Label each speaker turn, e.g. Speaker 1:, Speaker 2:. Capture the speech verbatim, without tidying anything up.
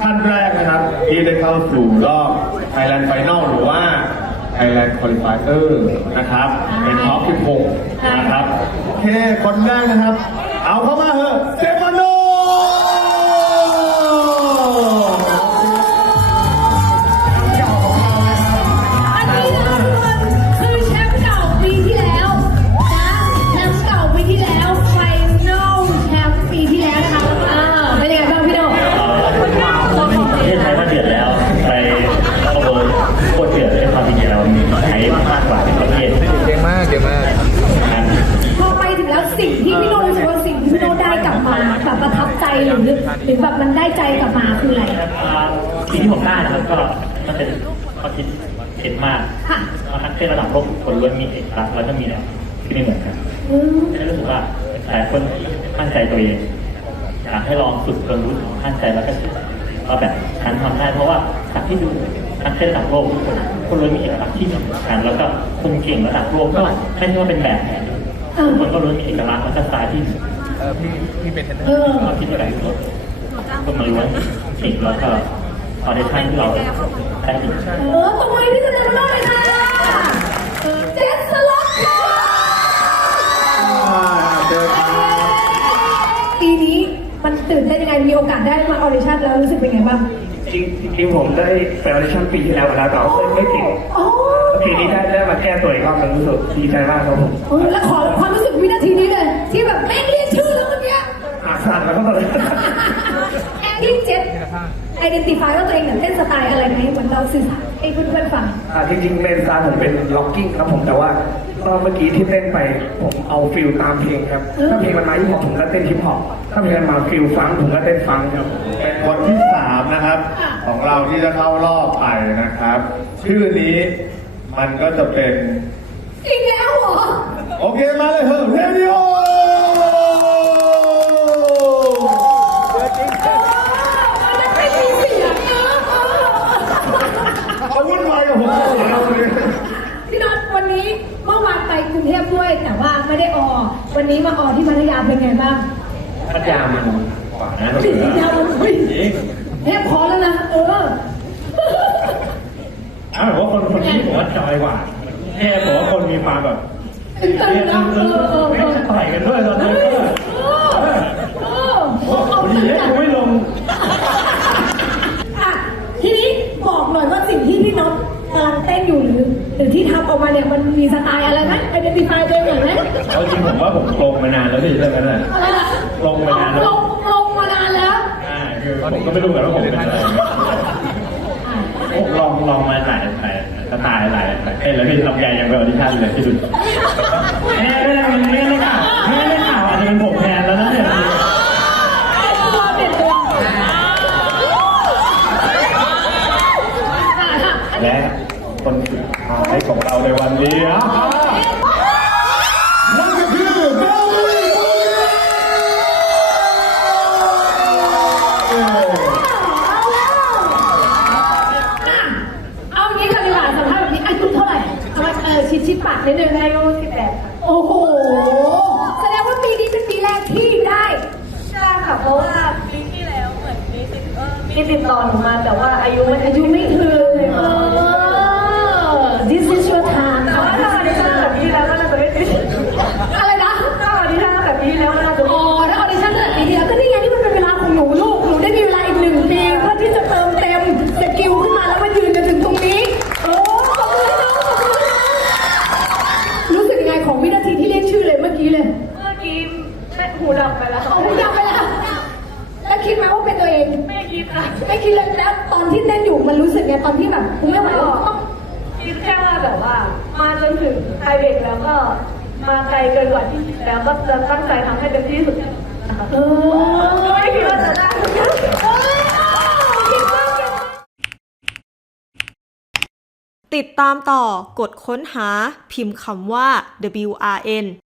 Speaker 1: ท่านแรกนะครับที่ได้เข้าสู่รอบ Thailand Final หรือว่า Thailand Qualifier นะครับเป็นท็อปสิบหกนะครับโอเคคนแรกนะครับเอาเข้ามาเถอะเซฟานโน
Speaker 2: สิ่งที่พี่โน้รู้สึกว่าสิ่งที่พี่โน้ได้กลับมาแบบประทับใจหรือหรือแบบมันได้ใจกลับมาคืออะไร
Speaker 3: สิ่งที่ผมได้นะครับก็มันเป็นข้อคิดเห็นมากนักเต้นระดับโลกคนล้วนมีเอกลักษณ์แล้วก็มีแนวที่ไม่เหมือนกันจะรู้สึกว่าหลายคนมั่นใจตัวเองอยากให้ลองฝึกจนรู้ถึงมั่นใจแล้วก็ว่าแบบฉันทำได้เพราะว่าจากที่ดูนักเต้นระดับโลกทุกคนคนล้วนมีเอกลักษณ์ที่เหมือนกันแล้วก็คนเก่งระดับโลกก็ไม่ใช่ว่าเป็นแบบแผนทุกคนก็รู้มีเอกลักษณ์และสไตล์ที่
Speaker 4: เออพี่พี่เป็นเทรนเนอร์
Speaker 3: เราคิดอะไรทุกคนก็มาล้วนเก่งแล้วก็ออเดชั่นที่เราได้ดี
Speaker 2: เออตรงนี้พี่จะได้มาเล่าเลยค่ะเจสล็อกปีนี้มันตื่นเต้นยังไงมีโอกาสได้มาออเดชั่นแล้วรู้สึกเป็นไงบ้าง
Speaker 4: จริงจริงผมได้ไปออเดชั่นปีที่แล้วแล้วแต่ไม่เก่งปีนี้ได้ได้มาแก้ตัวอีกรอบนึงรู้สึกดีใจมากครับผม
Speaker 2: แล้วขอความรู้สึกวินาทีนี้เลยที่แบบแม่งเรียกชื่อแล้วเมื่อกี้
Speaker 4: อาสั่นแล้วก็ตอนนี้
Speaker 2: แองกิ้งเจ็ตไอเดนติฟายว่าตัวเองเนี่ยเต้นสไตล์อะไรไหมเหมือนเราสื่อสารให้เพื่อนๆฟัง
Speaker 4: อ่าจริงๆเมนซาผมเป็นล็อกกิ้งครับผมแต่ว่าตอนเมื่อกี้ที่เต้นไปผมเอาฟิลตามเพลงครับถ้าเพลงมันมาฮิปฮอปผมก็เต้นฮิปฮอปถ้าเพลงมันมาฟิลฟังผมก็เต้นฟังครับ
Speaker 1: เป็นคนที่สามนะครับของเราที่จะเข้ารอบไปนะครับชื่อนี้มันก็จะเป็น
Speaker 2: อีกแล้วเหรอ
Speaker 1: โอเคมาเลยเถอะเรดิโอเขาวุ่นวายกับผม
Speaker 2: พี่น็อตวันนี้เมื่อวานไปกรุงเทพด้วยแต่ว่าไม่ได้ออวันนี้มาออที่พัทยาเป็นไงบ้าง
Speaker 3: พัทยามันกว่านะ
Speaker 2: พัทยามันเฮ้ยเทพพอแล้วนะเออ
Speaker 3: อ้าวผมว่าคนคนนี้ผมว่าจอยกว่าแค่ผมว่าคนมีความแบบ
Speaker 2: เต้นนะเออเออ
Speaker 3: ไม่ต่อยกันด้วยตอนนี้
Speaker 2: เออเออ
Speaker 3: เอาดีเล็กไม่ลง
Speaker 2: อ่ะทีนี้บอกหน่อยว่าสิ่งที่พี่น็อตกำลังเต้นอยู่หรือหรือที่ทำออกมาเนี่ยมันมีสไตล์อะไรไหมไอเดนติฟายตัวเองอย่างไร
Speaker 3: เอาจริงผมว่าผมลงมานานแล้วพี่เรื่องนั้นแหละลงมานานแล้ว
Speaker 2: ลงลงมานานแล้ว
Speaker 3: อ่าคือผมก็ไม่รู้เหมือนว่าผมเป็นอะไรลองลองมาหลายหลายสไตล์หลายเอ้ยแล้วพี่ลำไยยังเป็นออดิชั่นเลยที่ดูเอ๊ะไม่ได้ไม่ได้ข่าวไม่ได้ข่าวอาจจะเป็นผมแทนแล้วนะเนี่ยและคนสุดท้ายของเราในวันนี้
Speaker 1: นั่นก็คือเบลลี่
Speaker 2: เอางี้กันดีกว่าสัมภาษณ์แบบนี้อายุเท่าไหร่เอามาเออชิดชิดปากนิดนึงอายุสิบแปดโอ้โหแสดงว่าปีนี้เป็นปีแรกที่ได้
Speaker 5: ใช่ค่ะเพราะว่าปีที่แล้วเหมือนมีติดมีติดต่อหนูมาแต่ว่าอายุมัน
Speaker 2: อายุไม่ถึงเออ this is your time
Speaker 5: แต่ว่าถ้าออดิชั่นแบบนี้แล้วก็น่าจะไม่ติด
Speaker 2: อะไรนะ
Speaker 5: ถ้าออดิชั่นแบบนี้แล้วน่าจะ
Speaker 2: อ๋อถ้าออดิชั่นแบบนี้แล้วก็นี่ไงที่มันเป็นเวลาของหนูลูกหนูได้มีเวลาอีกหนึ่งปีเพื่อที่จะเติมเต็มสกิลขึ้นมาแล้วมายืนจนถึงตรงนี้โอ้ขอบคุณน้องขอบคุณน้องรู้สึกยังไงของวินาทีที่เรียกชื่อเลยเมื่อกี้เลย
Speaker 5: เมื่อกี้แม่หูดับไปแล้ว
Speaker 2: อ๋อหูดับไปแล้วแล้วคิดไหมว่าเป็นตัวเอง
Speaker 5: ไม่คิดค่ะ
Speaker 2: ไม่คิดเลยแล้วตอนที่เต้นอยู่มันรู้สึกไงตอนที่แบบกูไม่ไหวแล้วต้อง
Speaker 5: คิดแค่ว่าแบบว่ามาจนถึงไฮเบรกแล้วก็มาไกลเกินกว่าที่คิดแล้วก็จะตั้งใจทำให้เต็มที่สุดนะคะ
Speaker 2: เอ
Speaker 5: อไม่คิดว่าจะได้
Speaker 6: ติดตามต่อกดค้นหาพิมพ์คำว่า ดับเบิลยู อาร์ เอ็น